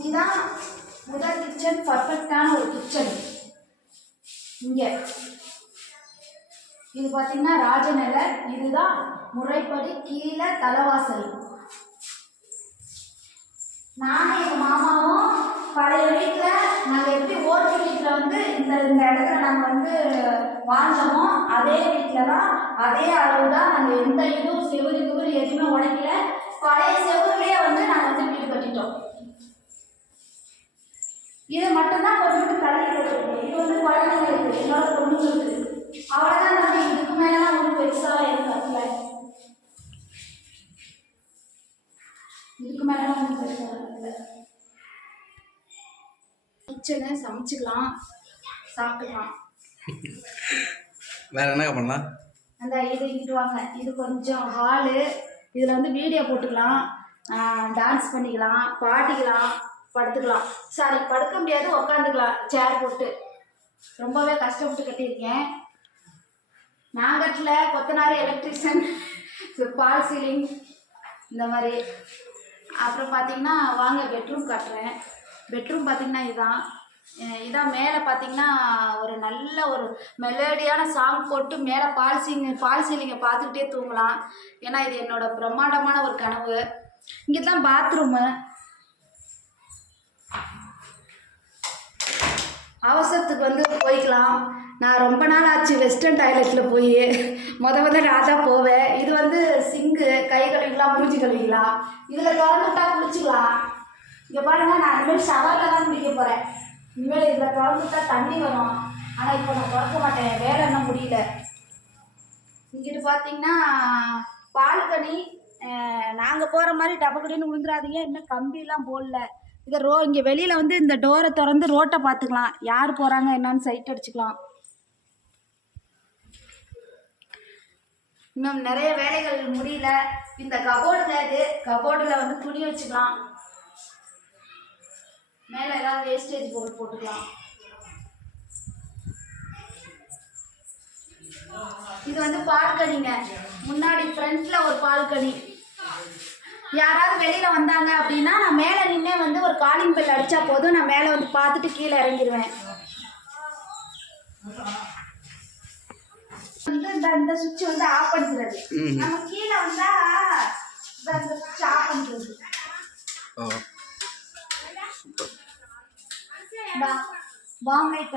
இதுதான் முதல் கிச்சன் பர்ஃபெக்டான ஒரு கிச்சன் இங்கே. இது பார்த்தீங்கன்னா ராஜநிலை. இதுதான் முறைப்படி கீழே தலைவாசல். நானும் எங்கள் மாமாவும் பழைய வீட்டில் நாங்கள் எப்படி ஓட்டு வீட்டில் வந்து இந்த இந்த இடத்துல நாங்கள் வந்து வாழ்ந்தோமோ அதே வீட்டில் தான் அதே அளவு தான் நாங்கள் எந்த இதுவும் செவுரு கிவுரு எதுவுமே உடைக்கல. பழைய செவுருலேயே வந்து நாங்கள் இது மட்டும்தான் கொஞ்சோண்டு தள்ளி போட்டுருக்கோம் இது வந்து குழந்தைங்களுக்கு என்னோட பொண்ணுங்களுக்கு. அவ்வளோதான் நம்ம இதுக்கு மேலாம் ஒன்றும் பெருசாக கட்டல. இதுக்கு மேலாம் ஒன்றும் பெருசாக கிச்சனு சமைச்சுக்கலாம். சாப்பிட்டுக்கலாம். வேற என்ன பண்ணலாம்? அந்த இது இங்கிட்டு வாங்க. இது கொஞ்சம் ஹாலு இதில் வந்து வீடியோ போட்டுக்கலாம். டான்ஸ் பண்ணிக்கலாம் பாட்டிக்கலாம். படுத்துக்கலாம். சாரி படுக்க முடியாது உக்காந்துக்கலாம். சேர் போட்டு. ரொம்பவே கஷ்டப்பட்டு கட்டியிருக்கேன். நான் கட்டல கொத்தனார் எலக்ட்ரிஷியன் பால் சீலிங் இந்த மாதிரி. அப்புறம் பார்த்தீங்கன்னா வாங்க பெட்ரூம் கட்டுறேன். பெட்ரூம் பார்த்தீங்கன்னா இதுதான் இதான் மேலே பார்த்தீங்கன்னா ஒரு நல்ல ஒரு மெலோடியான சாங் போட்டு மேலே பால் சீங் பால் சீலிங்கை பார்த்துக்கிட்டே தூங்கலாம். ஏன்னா இது என்னோட பிரம்மாண்டமான ஒரு கனவு. இங்கே தான் பாத்ரூமு அவசரத்துக்கு வந்து போய்க்கலாம். நான் ரொம்ப நாள் ஆச்சு வெஸ்டர்ன் டாய்லெட்டில் போய். மொத முத நான் தான் போவேன். இது வந்து சிங்கு கை கழுவிக்கலாம் மூஞ்சி கழுவிக்கலாம் இதில் திறந்து விட்டா குளிச்சுக்கலாம். இங்கே பாருங்க நான் இனிமேல் ஷவரில் தான் குளிக்க போகிறேன் இனிமேல் இதில் திறந்து தண்ணி வரும். ஆனால் இப்போ நான் திறக்க மாட்டேன். வேலை என்ன முடியல. இங்கிட்டு பார்த்தீங்கன்னா பால்கனி நாங்கள் போகிற மாதிரி டபக்குடின்னு விழுந்துடாதீங்க இன்னும் கம்பிலாம் போடல. இதை ரோ இங்கே வெளியில் வந்து இந்த டோரை திறந்து ரோட்டை பார்த்துக்கலாம் யார் போகிறாங்க என்னன்னு சைட் அடிச்சுக்கலாம். இன்னும் நிறைய வேலைகள் முடியல. இந்த கபோர்டுங்க இது கபோர்டில் வந்து துணி வச்சுக்கலாம். மேலே ஏதாவது வேஸ்டேஜ் பொருள் போட்டுக்கலாம். இது வந்து பால்கனிங்க. முன்னாடி ஃப்ரண்ட்ல ஒரு பால்கனி. யாராவது வெளியில வந்தாங்க அப்படின்னா நான் மேலே நின்னே வந்து ஒரு காலிங் பெல் அடிச்சா போதும். நான் மேலே வந்து பார்த்துட்டு கீழே இறங்கிடுவேன் வந்து இந்த இந்த சுவிட்ச் வந்து ஆஃப் பண்ணிக்கிறது. ம். நம்ம கீழே வந்தா இந்த சுவிட்ச் ஆஃப் வாம் லைட்